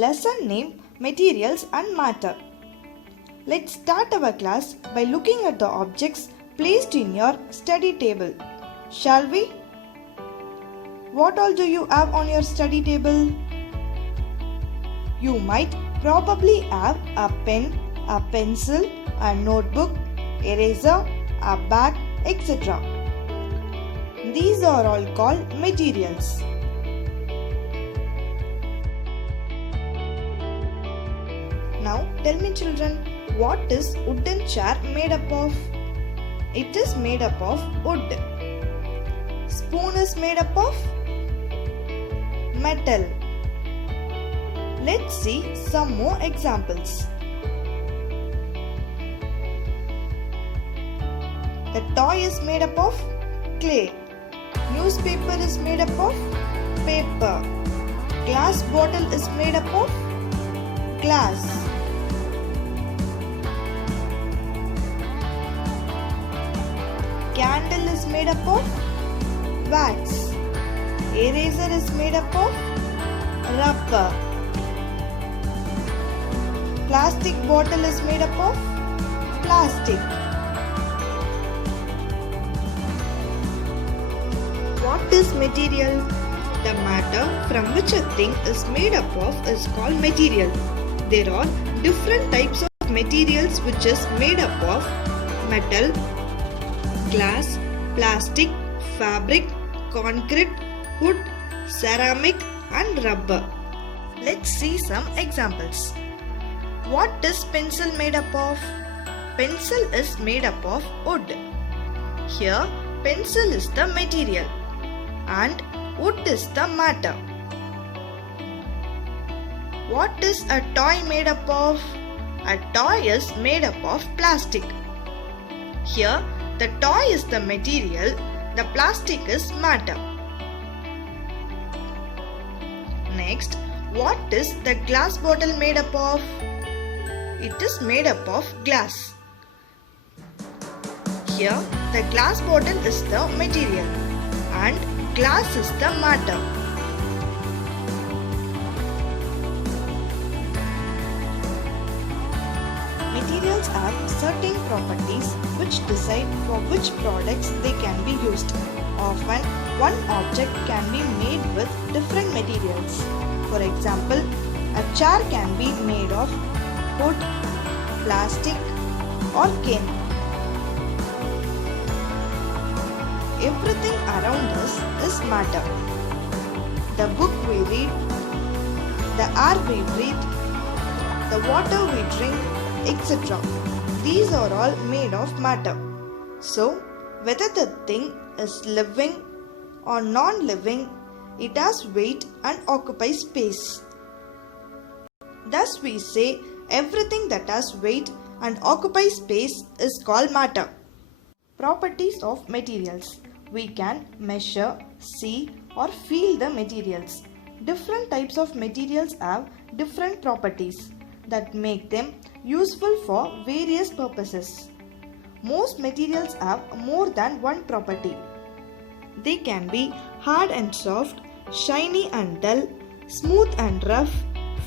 Lesson name Materials and Matter. Let's start our class by looking at the objects placed in your study table. Shall we? What all do you have on your study table? You might probably have a pen, a pencil, a notebook, eraser, a bag, etc. These are all called materials. Now tell me children, what is wooden chair made up of? It is made up of wood. Spoon is made up of metal. Let's see some more examples. The toy is made up of clay. Newspaper is made up of paper. Glass bottle is made up of glass. Candle is made up of wax. Eraser is made up of rubber. Plastic bottle is made up of plastic. What is material? The matter from which a thing is made up of is called material. There are different types of materials which is made up of metal, glass, plastic, fabric, concrete, wood, ceramic and rubber. Let's see some examples. What is pencil made up of? Pencil is made up of wood. Here, pencil is the material and wood is the matter. What is a toy made up of? A toy is made up of plastic. Here, the toy is the material, the plastic is matter. Next, what is the glass bottle made up of? It is made up of glass. Here, the glass bottle is the material and glass is the matter. Materials have certain properties which decide for which products they can be used. Often, one object can be made with different materials. For example, a chair can be made of wood, plastic or cane. Everything around us is matter. The book we read, the air we breathe, the water we drink, etc. These are all made of matter. So, whether the thing is living or non-living, it has weight and occupies space. Thus we say everything that has weight and occupies space is called matter. Properties of materials. We can measure, see or feel the materials. Different types of materials have different properties that make them useful for various purposes. Most materials have more than one property. They can be hard and soft, shiny and dull, smooth and rough,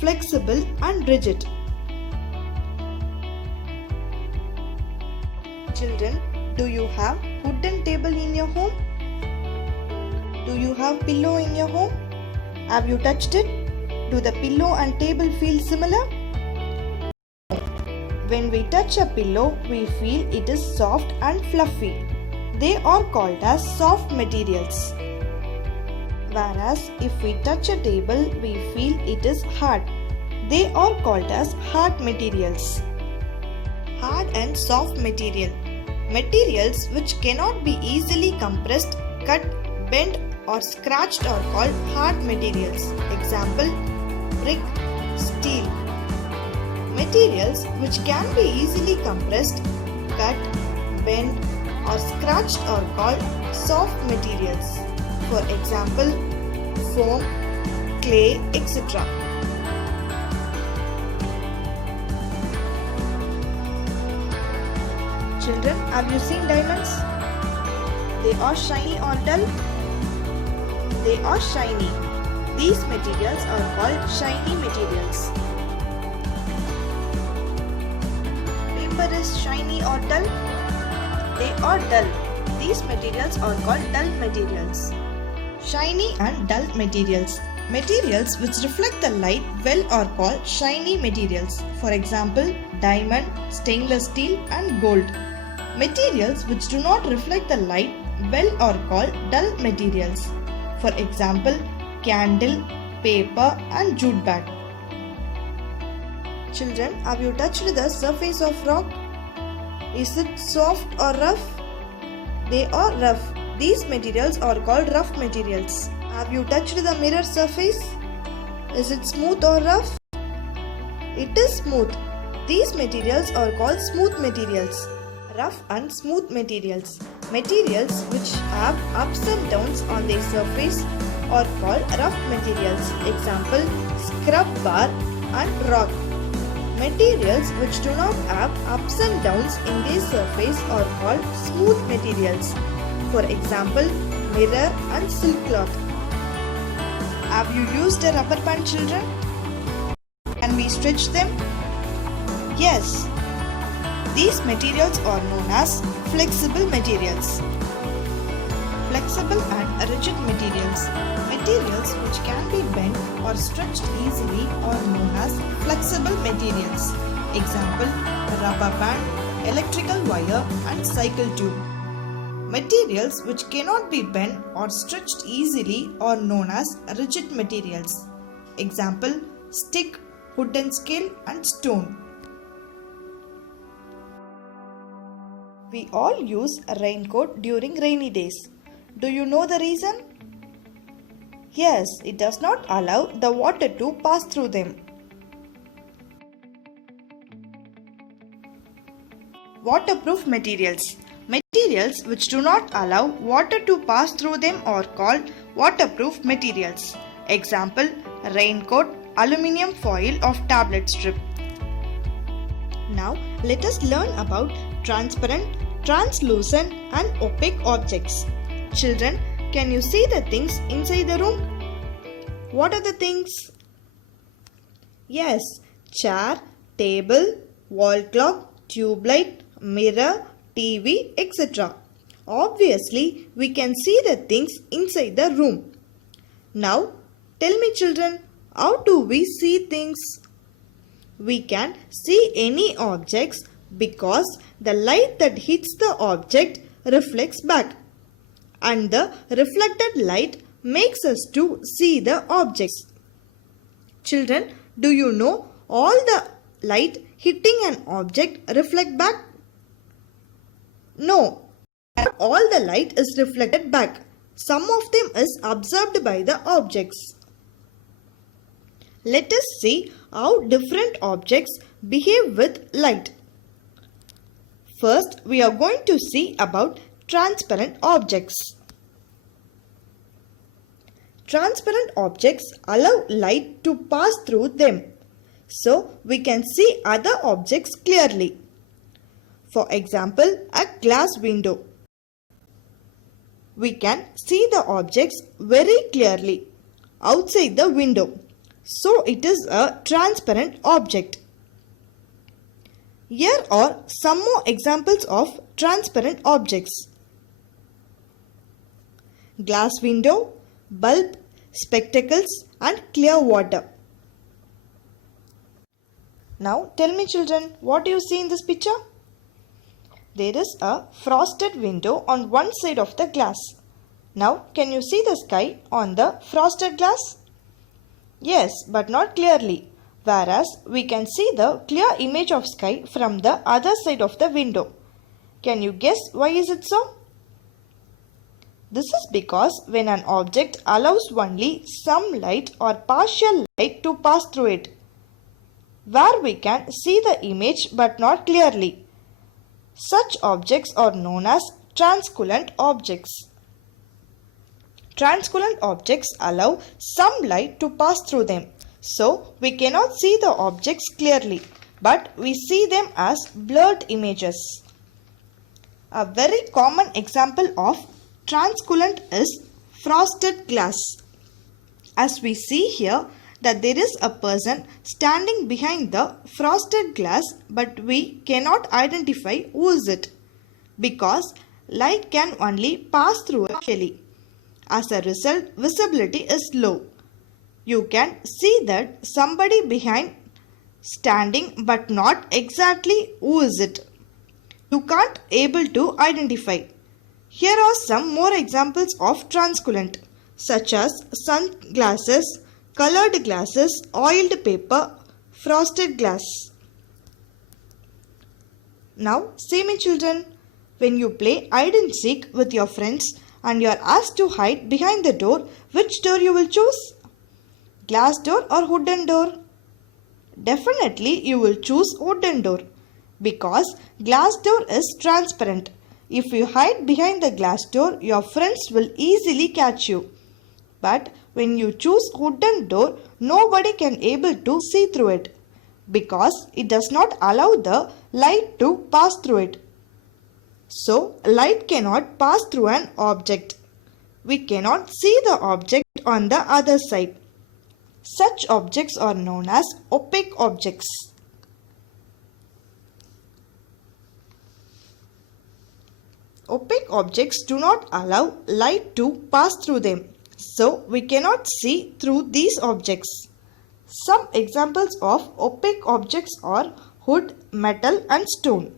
flexible and rigid. Children, do you have wooden table in your home? Do you have pillow in your home? Have you touched it? Do the pillow and table feel similar? When we touch a pillow, we feel it is soft and fluffy. They are called as soft materials. Whereas if we touch a table, we feel it is hard. They are called as hard materials. Hard and soft material. Materials which cannot be easily compressed, cut, bent or scratched are called hard materials. Example, brick, steel. Materials which can be easily compressed, cut, bent or scratched are called soft materials. For example, foam, clay, etc. Children, have you seen diamonds? They are shiny or dull? They are shiny. These materials are called shiny materials. mirror is shiny or dull? They are dull. These materials are called dull materials. Shiny and dull materials. Materials which reflect the light well are called shiny materials. For example, diamond, stainless steel and gold. Materials which do not reflect the light well are called dull materials. For example, candle, paper and jute bag. Children, have you touched the surface of rock? Is it soft or rough? They are rough. These materials are called rough materials. Have you touched the mirror surface? Is it smooth or rough? It is smooth. These materials are called smooth materials. Rough and smooth materials. Materials which have ups and downs on their surface are called rough materials. Example, scrub bar and rock. Materials which do not have ups and downs in their surface are called smooth materials. For example, mirror and silk cloth. Have you used a rubber band, children? Can we stretch them? Yes. These materials are known as flexible materials. Flexible and rigid materials. Materials which can be bent or stretched easily are known as flexible materials. Example, rubber band, electrical wire and cycle tube. Materials which cannot be bent or stretched easily are known as rigid materials. Example, stick, wooden scale and stone. We all use a raincoat during rainy days. Do you know the reason? Yes, it does not allow the water to pass through them. Waterproof materials. Materials which do not allow water to pass through them are called waterproof materials. Example, raincoat, aluminium foil of tablet strip. Now, let us learn about transparent, translucent and opaque objects. Children, can you see the things inside the room? What are the things? Yes, chair, table, wall clock, tube light, mirror, TV, etc. Obviously, we can see the things inside the room. Now, tell me children, how do we see things? We can see any objects because the light that hits the object reflects back, and the reflected light makes us to see the objects. Children, do you know all the light hitting an object reflect back? No, all the light is reflected back. Some of them is absorbed by the objects. Let us see how different objects behave with light. First, we are going to see about transparent objects. Transparent objects allow light to pass through them, so we can see other objects clearly. For example, a glass window. We can see the objects very clearly outside the window, so it is a transparent object. Here are some more examples of transparent objects. Glass window, bulb, spectacles and clear water. Now tell me children, what do you see in this picture? There is a frosted window on one side of the glass. Now can you see the sky on the frosted glass? Yes, but not clearly. Whereas we can see the clear image of sky from the other side of the window. Can you guess why is it so? This is because when an object allows only some light or partial light to pass through it, where we can see the image but not clearly. Such objects are known as translucent objects. Translucent objects allow some light to pass through them, so we cannot see the objects clearly, but we see them as blurred images. A very common example of translucent is frosted glass. As we see here, that there is a person standing behind the frosted glass, but we cannot identify who is it because light can only pass through it clearly. As a result, visibility is low. You can see that somebody behind standing but not exactly who is it. You can't able to identify. Here are some more examples of translucent such as sunglasses, colored glasses, oiled paper, frosted glass. Now say me children, when you play hide and seek with your friends and you are asked to hide behind the door, which door you will choose? Glass door or wooden door? Definitely you will choose wooden door because glass door is transparent. If you hide behind the glass door, your friends will easily catch you. But when you choose wooden door, nobody can able to see through it because it does not allow the light to pass through it. So, light cannot pass through an object. We cannot see the object on the other side. Such objects are known as opaque objects. Opaque objects do not allow light to pass through them, so we cannot see through these objects. Some examples of opaque objects are wood, metal and stone.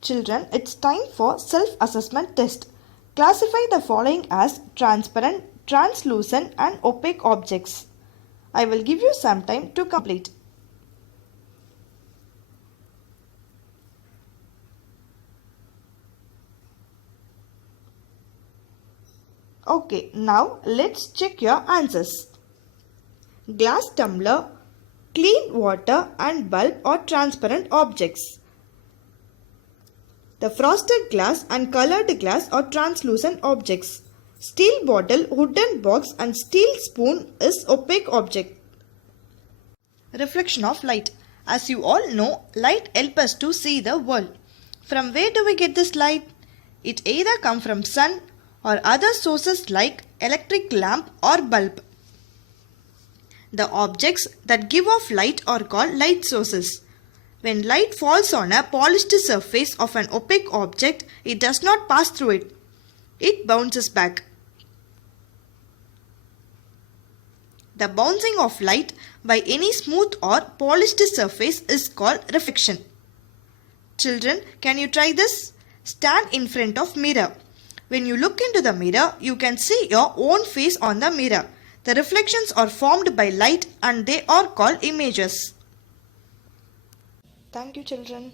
Children, it's time for self-assessment test. Classify the following as transparent, translucent and opaque objects. I will give you some time to complete. Okay, now let's check your answers. Glass tumbler, clean water and bulb are transparent objects. The frosted glass and colored glass are translucent objects. Steel bottle, wooden box and steel spoon is opaque object. Reflection of light. As you all know, light helps us to see the world. From where do we get this light? It either comes from sun or other sources like electric lamp or bulb. The objects that give off light are called light sources. When light falls on a polished surface of an opaque object, it does not pass through it. It bounces back. The bouncing of light by any smooth or polished surface is called reflection. Children, can you try this? Stand in front of mirror. When you look into the mirror, you can see your own face on the mirror. The reflections are formed by light and they are called images. Thank you, children.